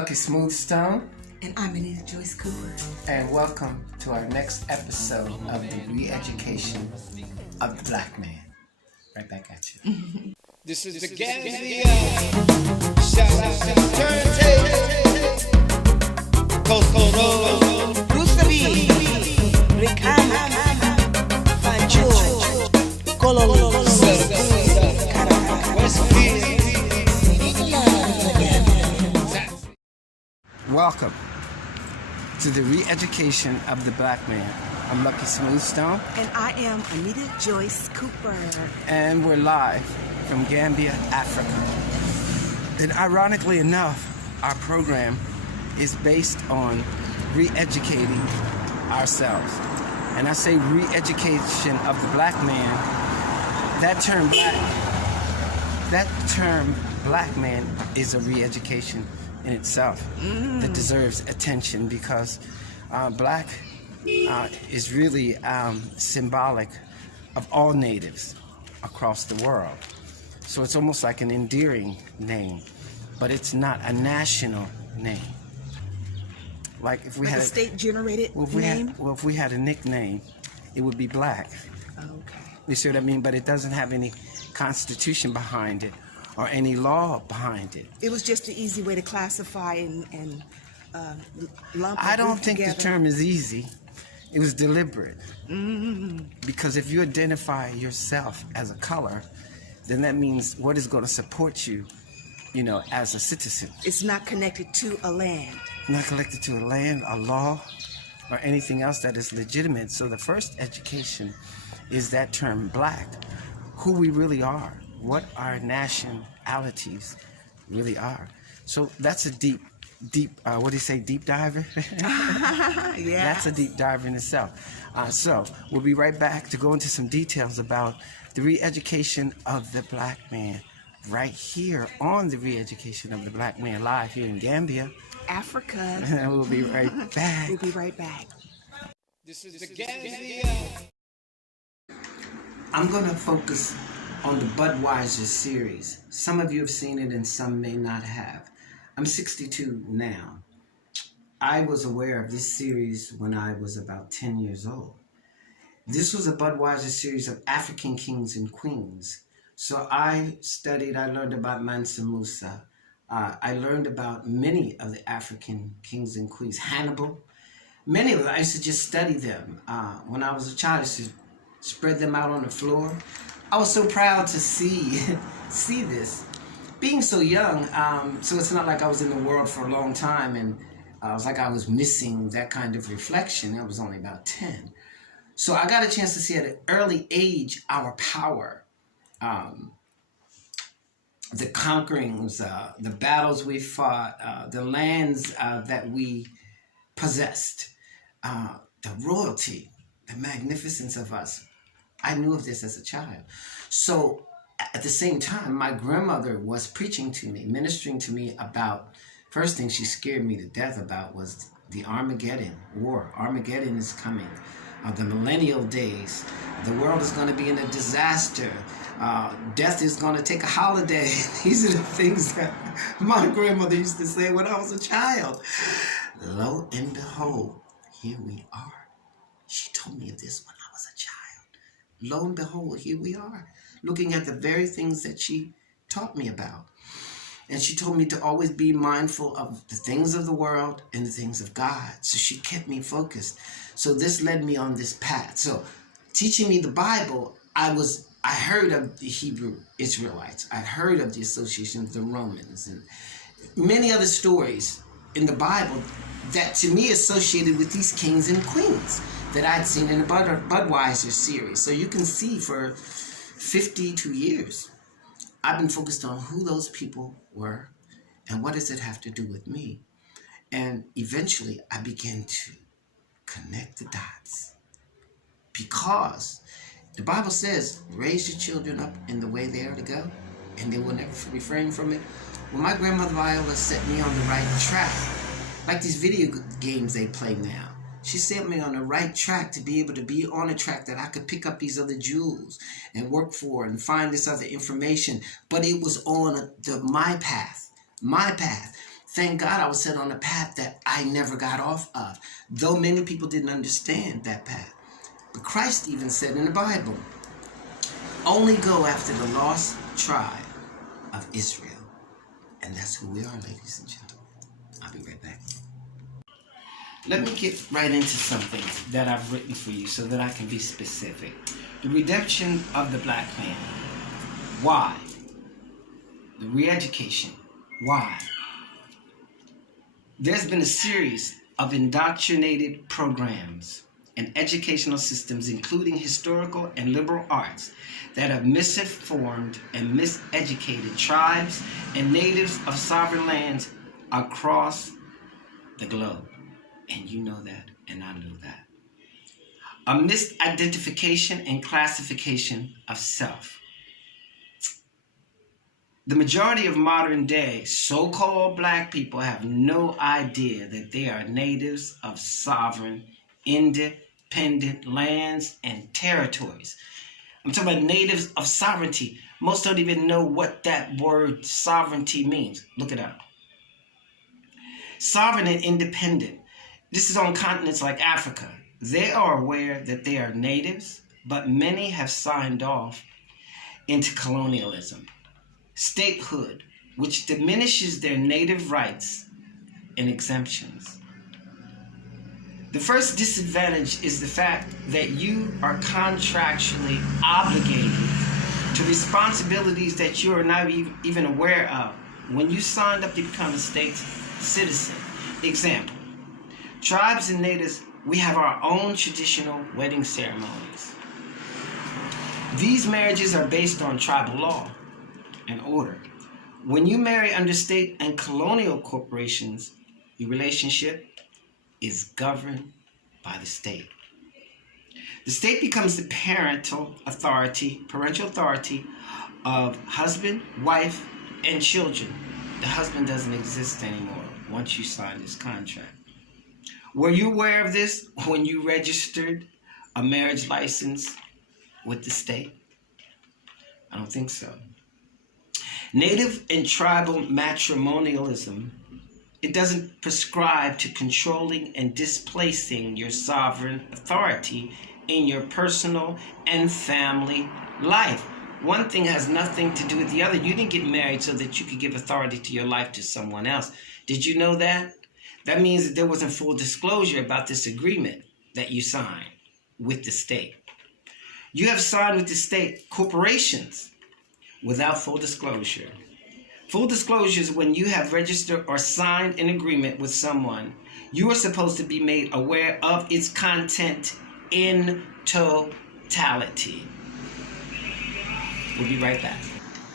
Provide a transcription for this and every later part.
Lucky Smoothstone. And I'm Anita Joyce Cooper. And welcome to our next episode of the Reeducation of the Black Man. Right back at you. This is the Gambia. Shout out to the turntable. Coast Road. Rusabi. Ricana. Fanjo. Kololo. Westfield. Welcome to the Reeducation of the Black Man. I'm Lucky Smoothstone. And I am Anita Joyce Cooper. And we're live from Gambia, Africa. And ironically enough, our program is based on re-educating ourselves. And I say re-education of the black man. That term black man is a re-education in itself that deserves attention, because black is really symbolic of all natives across the world. So it's almost like an endearing name, but it's not a national name. Like if we had a state-generated name? If we had a nickname, it would be Black. Okay. You see what I mean? But it doesn't have any constitution behind it or any law behind it. It was just an easy way to classify and lump I don't think together. the term is easy. It was deliberate. Because if you identify yourself as a color, then that means what is going to support you, as a citizen. It's not connected to a land. Not connected to a land, a law, or anything else that is legitimate. So the first education is that term black, who we really are, what our nationalities really are. So that's a deep, what do you say, deep diver? Yeah. That's a deep dive in itself. So we'll be right back to go into some details about the re-education of the black man right here on the Re-Education of the Black Man, live here in Gambia, Africa. And we'll be right back. We'll be right back. This is the Gambia. I'm going to focus on the Budweiser series. Some of you have seen it and some may not have. I'm 62 now. I was aware of this series when I was about 10 years old. This was a Budweiser series of African kings and queens. So I learned about Mansa Musa. I learned about many of the African kings and queens. Hannibal. Many of them, I used to just study them. When I was a child, I used to spread them out on the floor. I was so proud to see this. Being so young, so it's not like I was in the world for a long time and it was like I was missing that kind of reflection. I was only about 10. So I got a chance to see at an early age our power. The conquerings, the battles we fought, the lands that we possessed, the royalty, the magnificence of us. I knew of this as a child. So at the same time, my grandmother was preaching to me, ministering to me about, first thing she scared me to death about was the Armageddon war. Armageddon is coming. The millennial days. The world is going to be in a disaster. Death is going to take a holiday. These are the things that my grandmother used to say when I was a child. Lo and behold, here we are. She told me of this when I was a child. Lo and behold, here we are, looking at the very things that she taught me about. And she told me to always be mindful of the things of the world and the things of God. So she kept me focused. So this led me on this path. So teaching me the Bible, I heard of the Hebrew Israelites. I heard of the association of the Romans and many other stories in the Bible that to me associated with these kings and queens that I'd seen in the Budweiser series. So you can see for 52 years, I've been focused on who those people were and what does it have to do with me. And eventually I began to connect the dots, because the Bible says, raise your children up in the way they are to go, and they will never refrain from it. Well, my grandmother Viola set me on the right track, like these video games they play now. She set me on the right track to be able to be on a track that I could pick up these other jewels and work for and find this other information. But it was on my path Thank God I was set on a path that I never got off of, though many people didn't understand that path. But Christ even said in the Bible, only go after the lost tribe of Israel. And that's who we are, ladies and gentlemen. I'll be right back. Let me get right into something that I've written for you so that I can be specific. The redemption of the black man. Why? The Reeducation. Why? There's been a series of indoctrinated programs and educational systems, including historical and liberal arts, that have misinformed and miseducated tribes and natives of sovereign lands across the globe. And you know that, and I know that. A misidentification and classification of self. The majority of modern day so-called black people have no idea that they are natives of sovereign, independent lands and territories. I'm talking about natives of sovereignty. Most don't even know what that word sovereignty means. Look it up. Sovereign and independent. This is on continents like Africa. They are aware that they are natives, but many have signed off into colonialism. Statehood, which diminishes their native rights and exemptions. The first disadvantage is the fact that you are contractually obligated to responsibilities that you are not even aware of when you signed up to become a state citizen. Example, tribes and natives, we have our own traditional wedding ceremonies. These marriages are based on tribal law and order. When you marry under state and colonial corporations, your relationship is governed by the state. The state becomes the parental authority of husband, wife, and children. The husband doesn't exist anymore once you sign this contract. Were you aware of this when you registered a marriage license with the state? I don't think so. Native and tribal matrimonialism, it doesn't prescribe to controlling and displacing your sovereign authority in your personal and family life. One thing has nothing to do with the other. You didn't get married so that you could give authority to your life to someone else. Did you know that? That means that there wasn't full disclosure about this agreement that you signed with the state. You have signed with the state corporations without full disclosure. Full disclosure is when you have registered or signed an agreement with someone. You are supposed to be made aware of its content in totality. We'll be right back.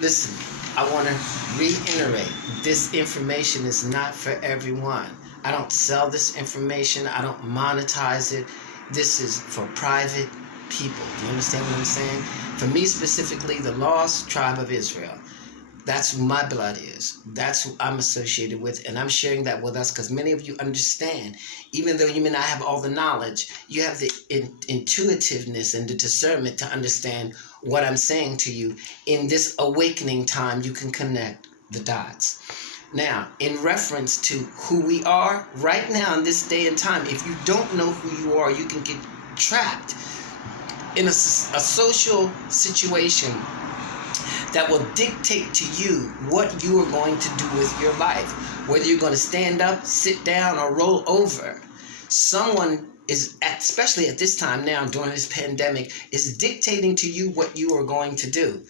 Listen, I want to reiterate, this information is not for everyone. I don't sell this information. I don't monetize it. This is for private people. Do you understand what I'm saying? For me specifically, the lost tribe of Israel. That's who my blood is. That's who I'm associated with. And I'm sharing that with us because many of you understand, even though you may not have all the knowledge, you have the intuitiveness and the discernment to understand what I'm saying to you. In this awakening time, you can connect the dots. Now, in reference to who we are right now in this day and time, if you don't know who you are, you can get trapped in a social situation that will dictate to you what you are going to do with your life. Whether you're going to stand up, sit down, or roll over. Someone is, especially at this time now during this pandemic, is dictating to you what you are going to do.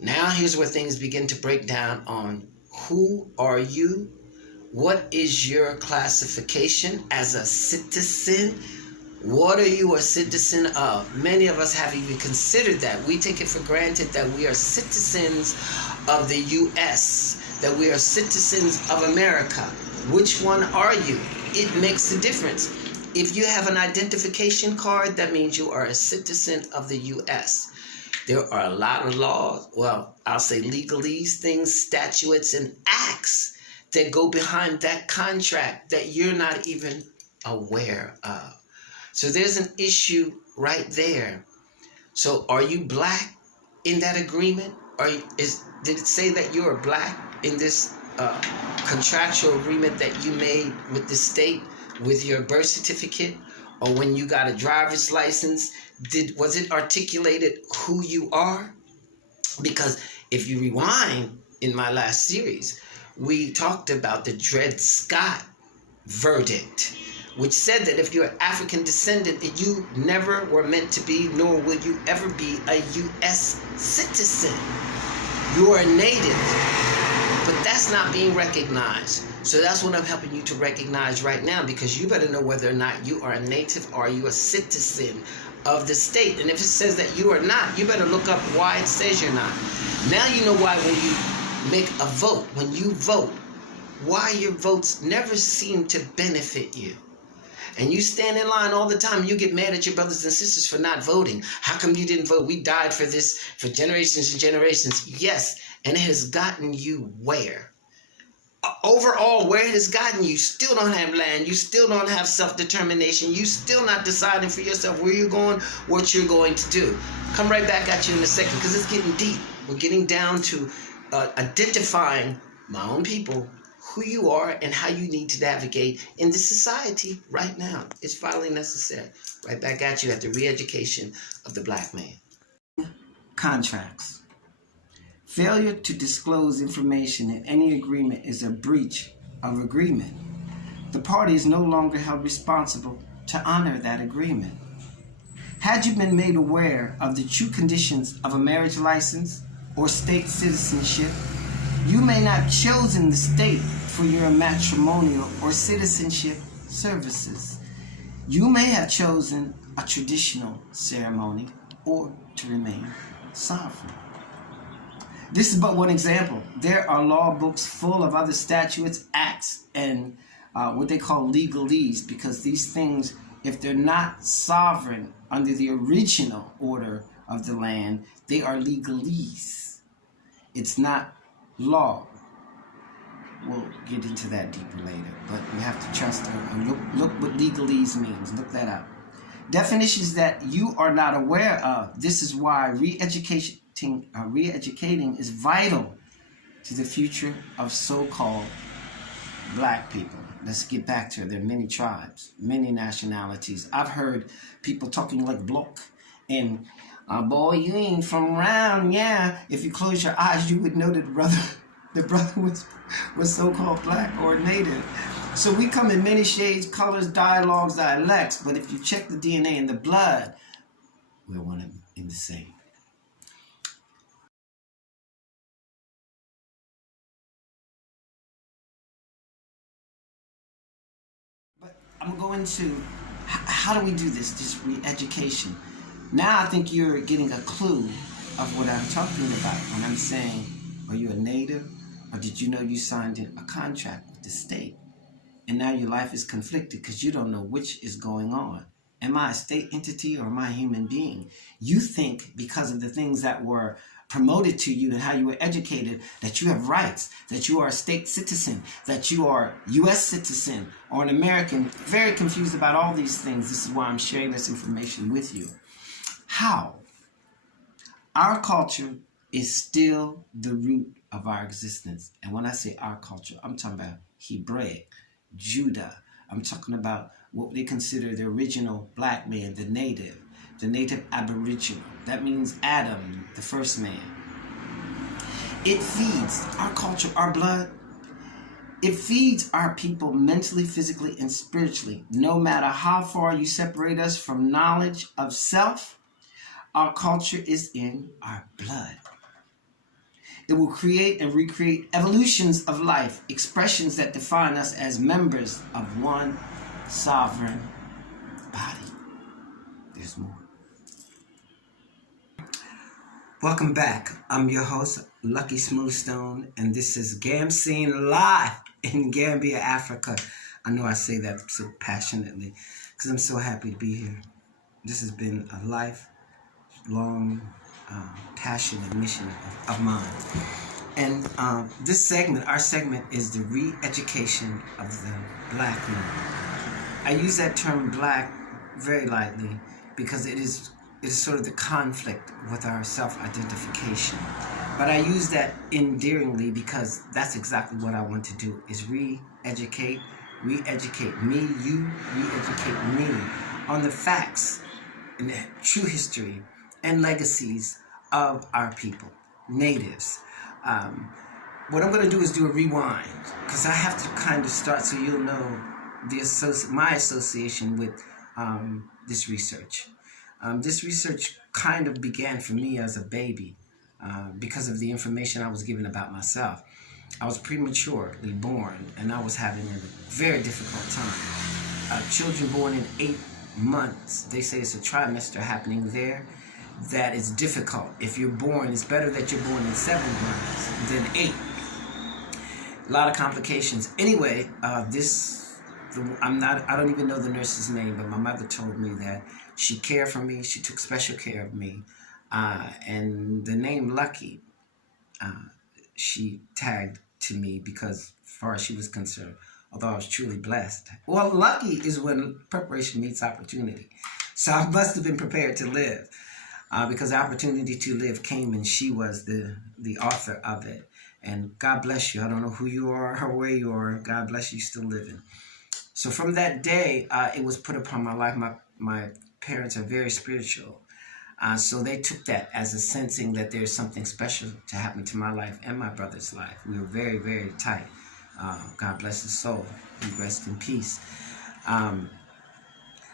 Now here's where things begin to break down on who are you? What is your classification as a citizen? What are you a citizen of? Many of us haven't even considered that. We take it for granted that we are citizens of the U.S., that we are citizens of America. Which one are you? It makes a difference. If you have an identification card, that means you are a citizen of the U.S. There are a lot of laws, well, I'll say legalese, things, statutes, and acts that go behind that contract that you're not even aware of. So there's an issue right there. So are you black in that agreement? Did it say that you are black in this contractual agreement that you made with the state, with your birth certificate, or when you got a driver's license, was it articulated who you are? Because if you rewind in my last series, we talked about the Dred Scott verdict, which said that if you're an African descendant, that you never were meant to be, nor will you ever be, a U.S. citizen. You are a native, but that's not being recognized. So that's what I'm helping you to recognize right now, because you better know whether or not you are a native or are you a citizen of the state. And if it says that you are not, you better look up why it says you're not. Now you know why when you make a vote, when you vote, why your votes never seem to benefit you. And you stand in line all the time, you get mad at your brothers and sisters for not voting. How come you didn't vote? We died for this for generations and generations. Yes, and it has gotten you where? Overall, where it has gotten you, still don't have land, you still don't have self-determination, you still not deciding for yourself where you're going, what you're going to do. Come right back at you in a second, because it's getting deep. We're getting down to identifying my own people, who you are, and how you need to navigate in this society right now. It's vitally necessary. Right back at you at the re-education of the black man. Contracts. Failure to disclose information in any agreement is a breach of agreement. The party is no longer held responsible to honor that agreement. Had you been made aware of the true conditions of a marriage license or state citizenship, you may not have chosen the state for your matrimonial or citizenship services. You may have chosen a traditional ceremony or to remain sovereign. This is but one example. There are law books full of other statutes, acts, and what they call legalese, because these things, if they're not sovereign under the original order of the land, they are legalese. It's not law. We'll get into that deeper later, but we have to trust and look what legalese means. Look that up. Definitions that you are not aware of. This is why re-educating is vital to the future of so-called black people. Let's get back to it. There are many tribes, many nationalities. I've heard people talking like Block, and boy, you ain't from around, yeah. If you close your eyes, you would know that the brother was so-called black or native. So we come in many shades, colors, dialogues, dialects, but if you check the DNA in the blood, we're one and the same. But I'm going to go into how do we do this re-education. Now I think you're getting a clue of what I'm talking about when I'm saying, are you a native, or did you know you signed in a contract with the state? And now your life is conflicted because you don't know which is going on. Am I a state entity or am I a human being? You think because of the things that were promoted to you and how you were educated that you have rights, that you are a state citizen, that you are a U.S. citizen or an American. Very confused about all these things. This is why I'm sharing this information with you. How? Our culture is still the root of our existence. And when I say our culture, I'm talking about Hebraic, Judah. I'm talking about what they consider the original black man, the native aboriginal. That means Adam, the first man. It feeds our culture, our blood. It feeds our people mentally, physically, and spiritually. No matter how far you separate us from knowledge of self, our culture is in our blood. It will create and recreate evolutions of life, expressions that define us as members of one sovereign body. There's more. Welcome back. I'm your host, Lucky Smoothstone, and this is Gamseen live in Gambia, Africa. I know I say that so passionately because I'm so happy to be here. This has been a lifelong passion and mission of mine. And this segment, our segment, is the re-education of the black man. I use that term black very lightly because it is sort of the conflict with our self-identification. But I use that endearingly because that's exactly what I want to do, is re-educate me, you re-educate me on the facts and the true history and legacies of our people, natives. What I'm going to do is do a rewind, because I have to kind of start so you'll know my association with this research. This research kind of began for me as a baby because of the information I was given about myself. I was prematurely born, and I was having a very difficult time. Children born in 8 months, they say it's a trimester happening there. That is difficult. If you're born, it's better that you're born in 7 months than 8. A lot of complications. Anyway, I don't even know the nurse's name, but my mother told me that she cared for me. She took special care of me. And the name Lucky, she tagged to me because, as far as she was concerned, although I was truly blessed. Well, lucky is when preparation meets opportunity. So I must have been prepared to live because the opportunity to live came, and she was the author of it. And God bless you. I don't know who you are or where you are. God bless you, still living. So from that day, it was put upon my life. My parents are very spiritual. So they took that as a sensing that there's something special to happen to my life and my brother's life. We were very, very tight. God bless his soul. He rest in peace.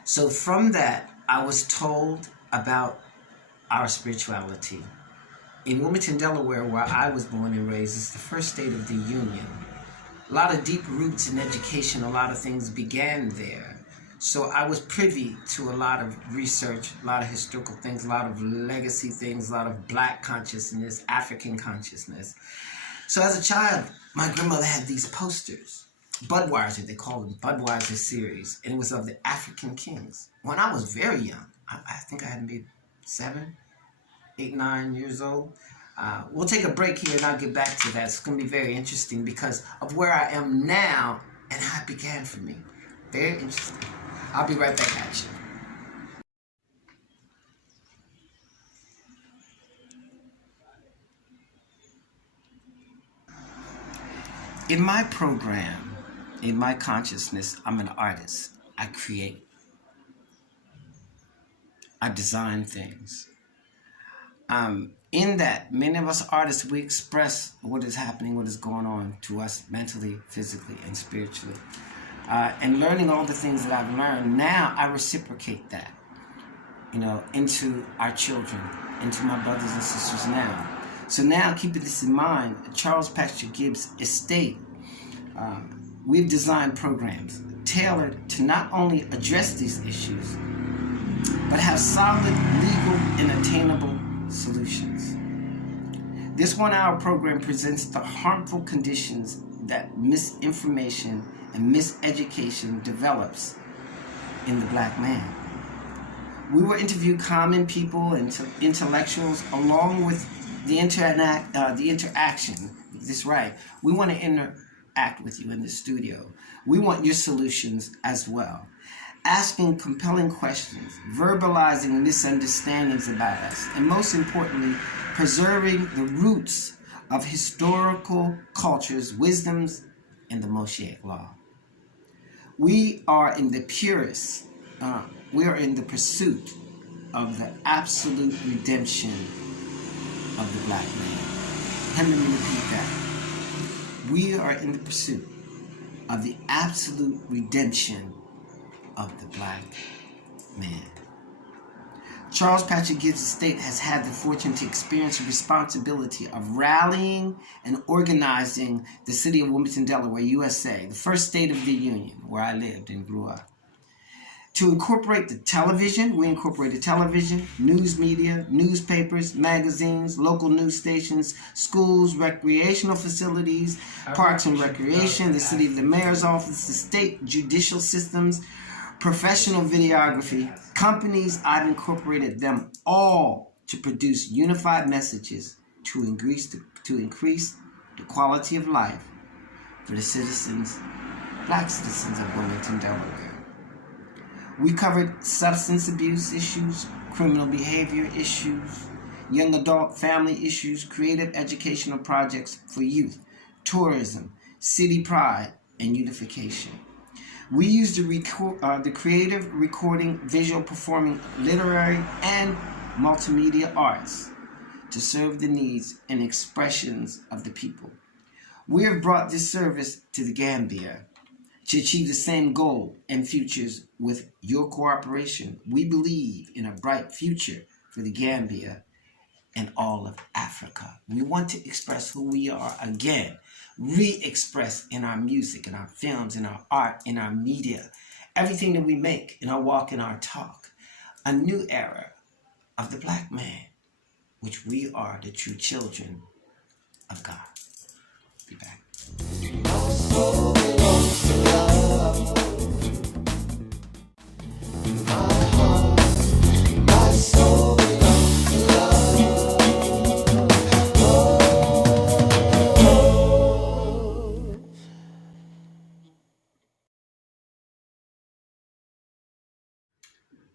So from that, I was told about our spirituality. In Wilmington, Delaware, where I was born and raised, is the first state of the Union. A lot of deep roots in education, a lot of things began there. So I was privy to a lot of research, a lot of historical things, a lot of legacy things, a lot of Black consciousness, African consciousness. So as a child, my grandmother had these posters, Budweiser, they called them Budweiser series, and it was of the African kings. When I was very young, I think I had maybe 7, 8, 9 years old. We'll take a break here and I'll get back to that. It's going to be very interesting because of where I am now and how it began for me. Very interesting. I'll be right back at you. In my program, in my consciousness, I'm an artist. I create. I design things. In that, many of us artists, we express what is happening, what is going on to us mentally, physically, and spiritually. And learning all the things that I've learned, now I reciprocate that, into our children, into my brothers and sisters now. So now, keeping this in mind, Charles Patrick Gibbs' estate, we've designed programs tailored to not only address these issues, but have solid, legal, and attainable solutions. This 1-hour program presents the harmful conditions that misinformation and miseducation develops in the Black man. We will interview common people and intellectuals along with the interaction. That's right. We want to interact with you in the studio. We want your solutions as well. Asking compelling questions, verbalizing misunderstandings about us, and most importantly, preserving the roots of historical cultures, wisdoms, and the Mosaic Law. We are in the purest, we are in the pursuit of the absolute redemption of the Black man. Let me repeat that. We are in the pursuit of the absolute redemption of the Black man. Charles Patrick Gibbs' estate has had the fortune to experience the responsibility of rallying and organizing the city of Wilmington, Delaware, USA, the first state of the Union where I lived and grew up. To incorporate the television, we incorporated television, news media, newspapers, magazines, local news stations, schools, recreational facilities, parks and recreation, the city of the mayor's office, the state judicial systems, professional videography, companies. I've incorporated them all to produce unified messages to increase the quality of life for the citizens, Black citizens of Wilmington, Delaware. We covered substance abuse issues, criminal behavior issues, young adult family issues, creative educational projects for youth, tourism, city pride, and unification. We use the creative recording, visual performing, literary, and multimedia arts to serve the needs and expressions of the people. We have brought this service to the Gambia to achieve the same goal and futures with your cooperation. We believe in a bright future for the Gambia and all of Africa. We want to express who we are again, re-express in our music, in our films, in our art, in our media, everything that we make, in our walk, in our talk. A new era of the black man, which we are the true children of God. Be back.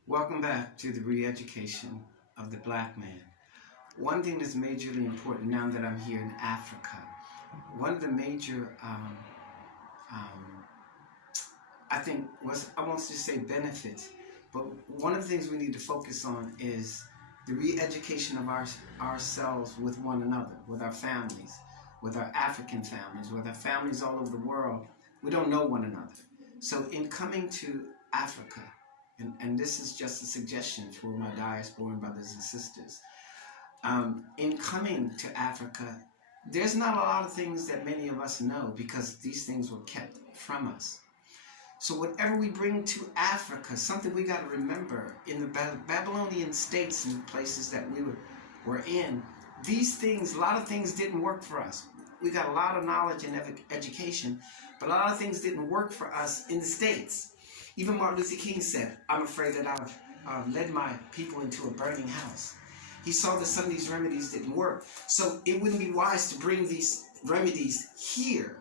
Welcome back to the re-education of the black man. One thing that's majorly important now that I'm here in Africa, one of the major, I think, I won't just say benefits, but one of the things we need to focus on is the re-education of ourselves with one another, with our families, with our African families, with our families all over the world. We don't know one another. So in coming to Africa, and this is just a suggestion for my diaspora brothers and sisters, in coming to Africa, there's not a lot of things that many of us know because these things were kept from us. So whatever we bring to Africa, something we got to remember, in the Babylonian states and places that we were in, these things, a lot of things didn't work for us. We got a lot of knowledge and education, but a lot of things didn't work for us in the States. Even Martin Luther King said, I'm afraid that I've led my people into a burning house. He saw that some of these remedies didn't work. So it wouldn't be wise to bring these remedies here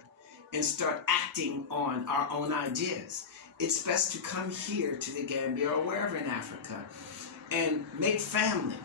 and start acting on our own ideas. It's best to come here to the Gambia or wherever in Africa and make family,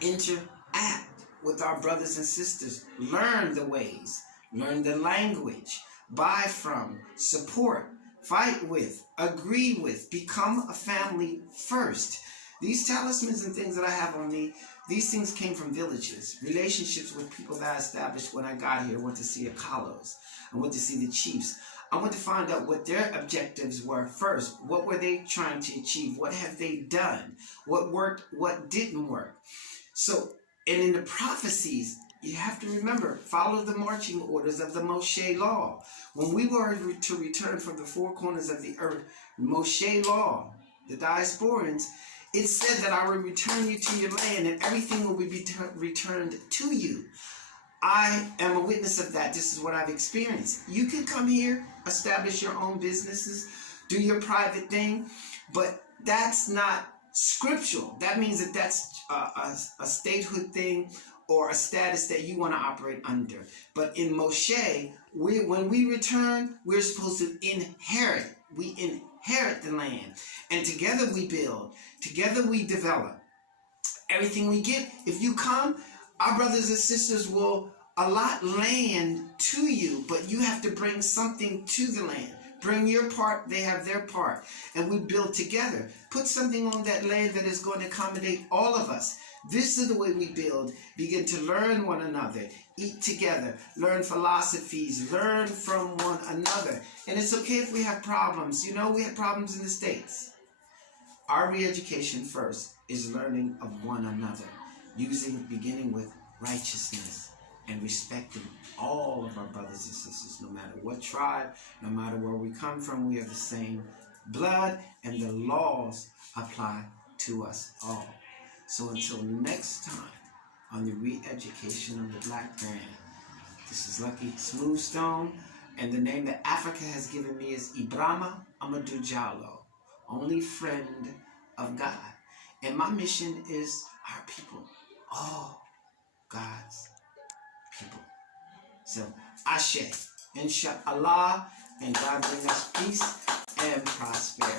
interact with our brothers and sisters, learn the ways, learn the language, buy from, support, fight with, agree with, become a family first. These talismans and things that I have on me, these things came from villages, relationships with people that I established when I got here. I went to see Akalos. I went to see the chiefs. I went to find out what their objectives were first. What were they trying to achieve? What have they done? What worked? What didn't work? So, and in the prophecies, you have to remember, follow the marching orders of the Moshe Law. When we were to return from the four corners of the earth, Moshe Law, the Diasporans, it said that I will return you to your land and everything will be returned to you. I am a witness of that. This is what I've experienced. You can come here, establish your own businesses, do your private thing, but that's not scriptural. That means that that's a statehood thing or a status that you want to operate under. But in Moshe, when we return, we're supposed to inherit. We inherit the land. And together we build. Together we develop. Everything we get, if you come, our brothers and sisters will allot land to you, but you have to bring something to the land. Bring your part, they have their part. And we build together. Put something on that land that is going to accommodate all of us. This is the way we build. Begin to learn one another. Eat together. Learn philosophies. Learn from one another. And it's okay if we have problems. You know, we have problems in the States. Our re-education first is learning of one another. Beginning with righteousness and respecting all of our brothers and sisters, no matter what tribe, no matter where we come from, we are the same blood, and the laws apply to us all. So until next time on the re-education of the black man, this is Lucky Smoothstone, and the name that Africa has given me is Ibrahima Amadou Jallo, only friend of God. And my mission is our people, all God's people. So, Ashe, Inshallah, and God bring us peace and prosperity.